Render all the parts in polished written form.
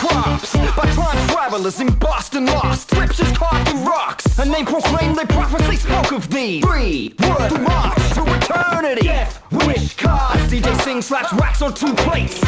crops by time travelers in Boston lost. Scriptures carved in rocks. A name proclaimed, they prophecy spoke of thee. Free word march to eternity. Death wish cast. DJ sings slaps racks on 2 plates.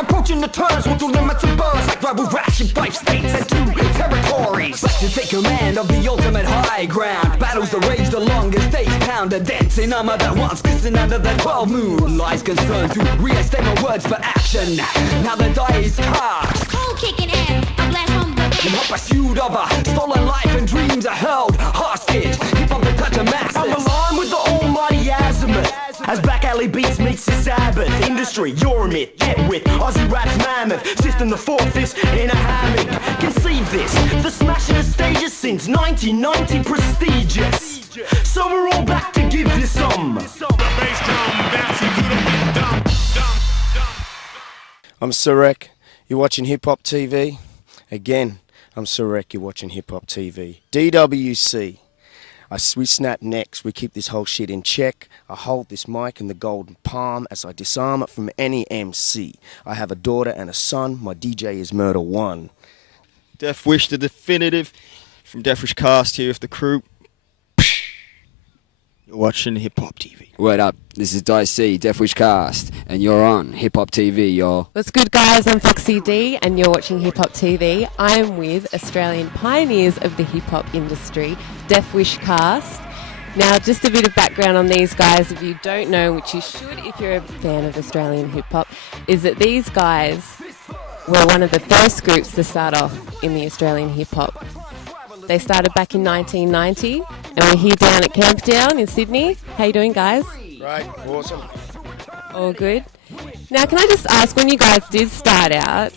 Approaching the turns with the limits of buzz like rival rash in 5 states and 2 territories. Like to take command of the ultimate high ground. Battles that rage the longest days pound. A dancing armor that once kissing under the 12 moon. Lies concerned to reinstate my words for action. Now the die is cast. Cool kicking ass, I blast from the In the pursuit of a stolen life and dreams are held hostage. Keep on the touch of masses. I'm aligned with the almighty azimuth. As back alley beats meets the Sabbath. Industry, your myth, get with Aussie rap's mammoth. System the 4/5 in a hammock. Conceive this, the smashing of stages since 1990 prestigious. So we're all back to give this some. I'm Sereck, you're watching Hip Hop TV. Again, I'm Sereck, you're watching Hip Hop TV. DWC. We snap necks, we keep this whole shit in check. I hold this mic in the golden palm as I disarm it from any MC. I have a daughter and a son, my DJ is Murder One. Death Wish the Definitive from Death Wish Cast here with the crew. You're watching Hip Hop TV. Word up, this is Dicey, Death Wish Cast, and you're on Hip Hop TV, y'all. What's good, guys? I'm Foxy D, and you're watching Hip Hop TV. I am with Australian pioneers of the hip hop industry, Death Wish Cast. Now, just a bit of background on these guys, if you don't know, which you should if you're a fan of Australian hip hop, is that these guys were one of the first groups to start off in the Australian hip hop. They started back in 1990, and we're here down at Camptown in Sydney. How you doing, guys? Right, awesome. All good. Now, can I just ask, when you guys did start out,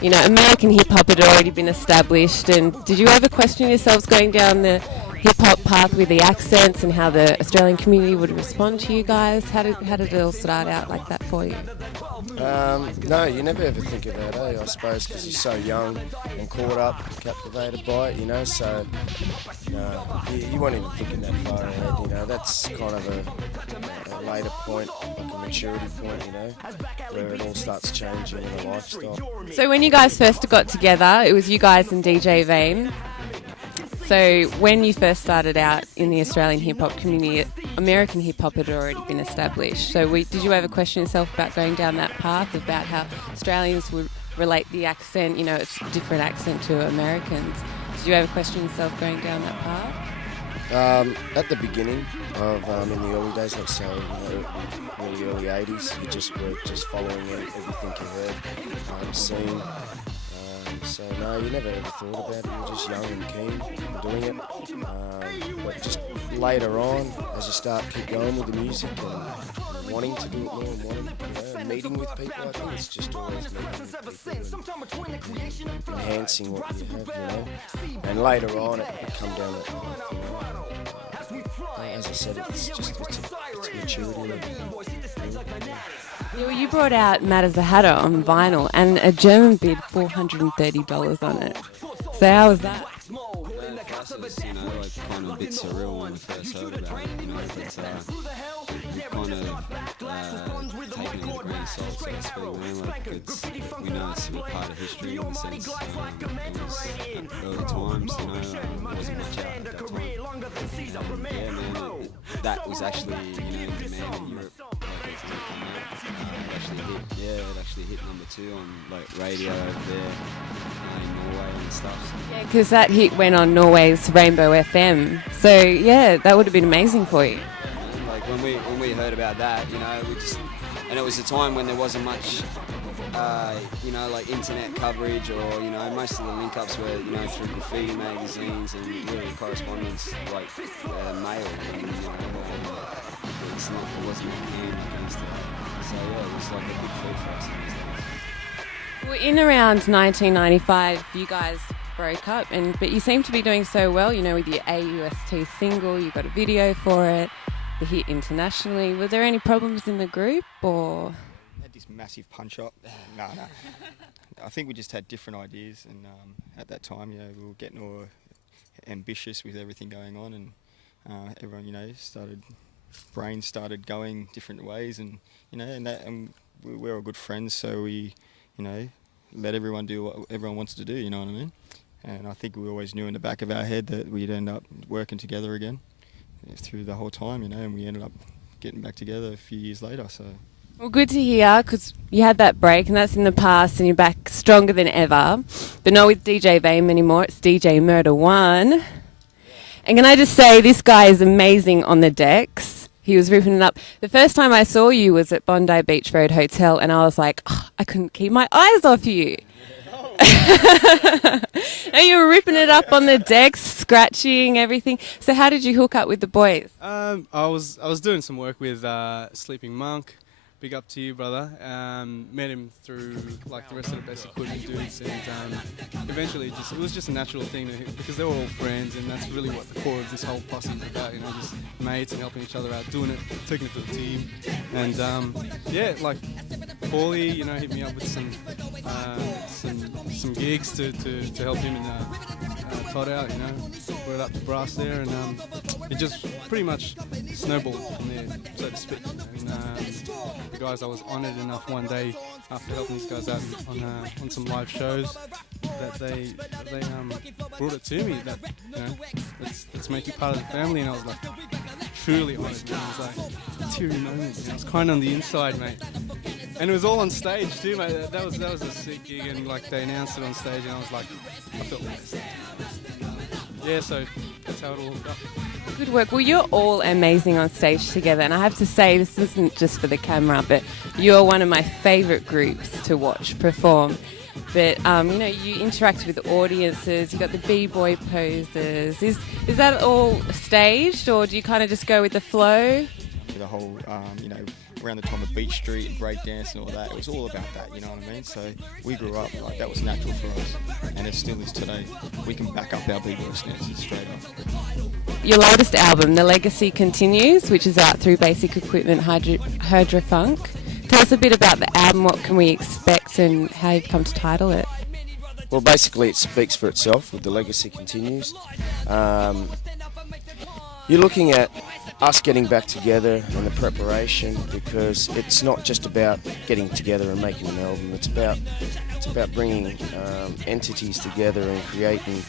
you know, American hip-hop had already been established, and did you ever question yourselves going down the hip-hop path with the accents and how the Australian community would respond to you guys? How did it all start out like that for you? No, you never ever think of that, I suppose, because you're so young and caught up, captivated by it, you know, so no, you won't even think that far ahead, you know. That's kind of a later point, like a maturity point, you know, where it all starts changing in a lifestyle. So when you guys first got together, it was you guys and DJ Vane. So when you first started out in the Australian hip-hop community, American hip-hop had already been established. So did you ever question yourself about going down that path, about how Australians would relate the accent, you know, it's a different accent to Americans? Did you ever question yourself going down that path? At the beginning of, in the early days, like say, you know, the early 80s, you just were just following everything you heard, seeing. So no, you never ever thought about it. You were just young and keen and doing it. But just later on, as you keep going with the music and wanting to do it more and wanting, you know, and meeting with people, I think it's just always meeting with people and enhancing what you have, you know. And later on, it come down that path, you know. As I said, it's maturity. Yeah, well, you brought out Mad as a Hatter on vinyl, and a German bid $430 on it. So how was that? For us, it was, you know, like kind of a bit surreal when we first heard about it, you know, but we've kind of taken it with a grain of salt, so to speak, you know, like we know it's a part of history in the sense, it was early times, you know, there wasn't much out at that time. Yeah, man, that was actually, you know, in demand in Europe. It actually hit number 2 on like radio over there in Norway and stuff. Yeah, because that hit went on Norway's Rainbow FM. So yeah, that would have been amazing for you. And like when we heard about that, you know, and it was a time when there wasn't much, you know, like internet coverage, or you know, most of the link-ups were, you know, through graffiti magazines and really correspondence like mail. And, you know, it wasn't a hand like it used to be. So yeah, it was like a big feat for us in these days. Well, in around 1995, you guys broke up, but you seem to be doing so well, you know, with your AUST single, you got a video for it, the hit internationally. Were there any problems in the group, or? We had this massive punch-up. No. I think we just had different ideas, and at that time, you know, we were getting all ambitious with everything going on, and everyone, you know, brains started going different ways, and you know, and we're all good friends, so we, you know, let everyone do what everyone wants to do, you know what I mean? And I think we always knew in the back of our head that we'd end up working together again through the whole time, you know, and we ended up getting back together a few years later, so... Well, good to hear, because you had that break, and that's in the past, and you're back stronger than ever. But not with DJ Vame anymore, it's DJ Murder One. And can I just say, this guy is amazing on the decks. He was ripping it up. The first time I saw you was at Bondi Beach Road Hotel, and I was like, oh, I couldn't keep my eyes off you. And you were ripping it up on the decks, scratching everything. So how did you hook up with the boys? I was doing some work with Sleeping Monk. Big up to you, brother. Met him through like the rest of the best equipment dudes, and eventually it was just a natural thing because they were all friends, and that's really what the core of this whole posse is about. You know, just mates and helping each other out, doing it, taking it to the team, and yeah, like Paulie, you know, hit me up with some gigs to help him and Todd out. You know, brought it up to brass there, and it just pretty much snowballed from there, so to speak. The guys, I was honoured enough one day after helping these guys out on some live shows that they brought it to me that, you know, let's make you part of the family, and I was like truly honoured. It was like a teary moment. You know, I was crying on the inside, mate. And it was all on stage too, mate. That was a sick gig, and like they announced it on stage, and I was like, I felt amazing. Yeah, so that's how it all hooked up. Good work. Well, you're all amazing on stage together, and I have to say, this isn't just for the camera, but you're one of my favourite groups to watch perform. But, you know, you interact with audiences, you've got the b-boy poses. Is that all staged, or do you kind of just go with the flow? The whole, you know, around the time of Beach Street and breakdance and all that, it was all about that, you know what I mean? So we grew up, like, that was natural for us, and it still is today. We can back up our b-boy stances straight up. Your latest album, The Legacy Continues, which is out through Basic Equipment Hydrofunk. Tell us a bit about the album, what can we expect, and how you've come to title it. Well, basically it speaks for itself with The Legacy Continues. You're looking at us getting back together and the preparation, because it's not just about getting together and making an album. It's about bringing entities together and creating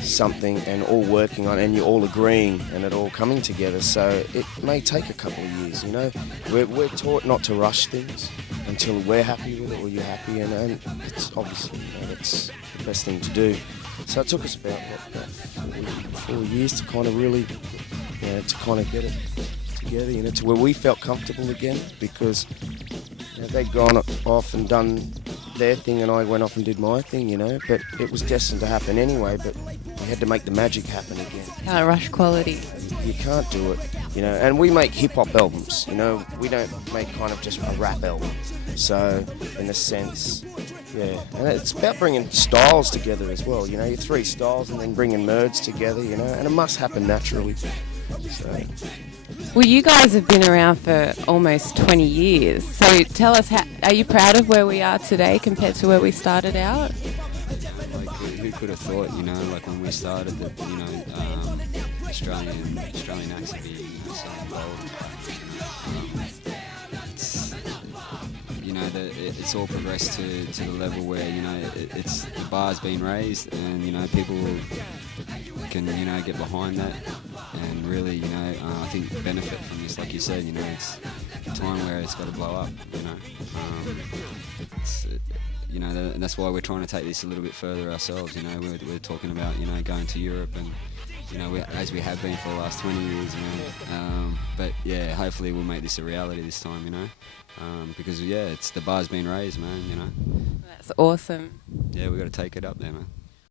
something and all working on, and you're all agreeing and it all coming together. So it may take a couple of years, you know. We're taught not to rush things until we're happy with it or you're happy, and it's obviously, you know, that's the best thing to do. So it took us about 4 years to kind of really, you know, to kind of get it together, you know, to where we felt comfortable again, because, you know, they'd gone off and done their thing and I went off and did my thing, you know, but it was destined to happen anyway, but we had to make the magic happen again. Can't rush quality. You can't do it, you know, and we make hip-hop albums, you know, we don't make kind of just a rap album. So, in a sense, yeah, and it's about bringing styles together as well, you know, your 3 styles and then bringing nerds together, you know, and it must happen naturally. So. Well, you guys have been around for almost 20 years, so tell us, are you proud of where we are today compared to where we started out? Like, who could have thought, you know, like when we started that, you know, Australian acts would be, you know, so involved. You know, it's all progressed to the level where, you know, it's the bar's been raised, and, you know, people can, you know, get behind that and really, you know, I think benefit from this. Like you said, you know, it's a time where it's got to blow up, you know. You know, and that's why we're trying to take this a little bit further ourselves. You know, we're talking about, you know, going to Europe, and, you know, as we have been for the last 20 years, you know. But yeah, hopefully we'll make this a reality this time, you know. Because yeah, it's the bar's been raised, man, you know. That's awesome. Yeah, we got to take it up there, man.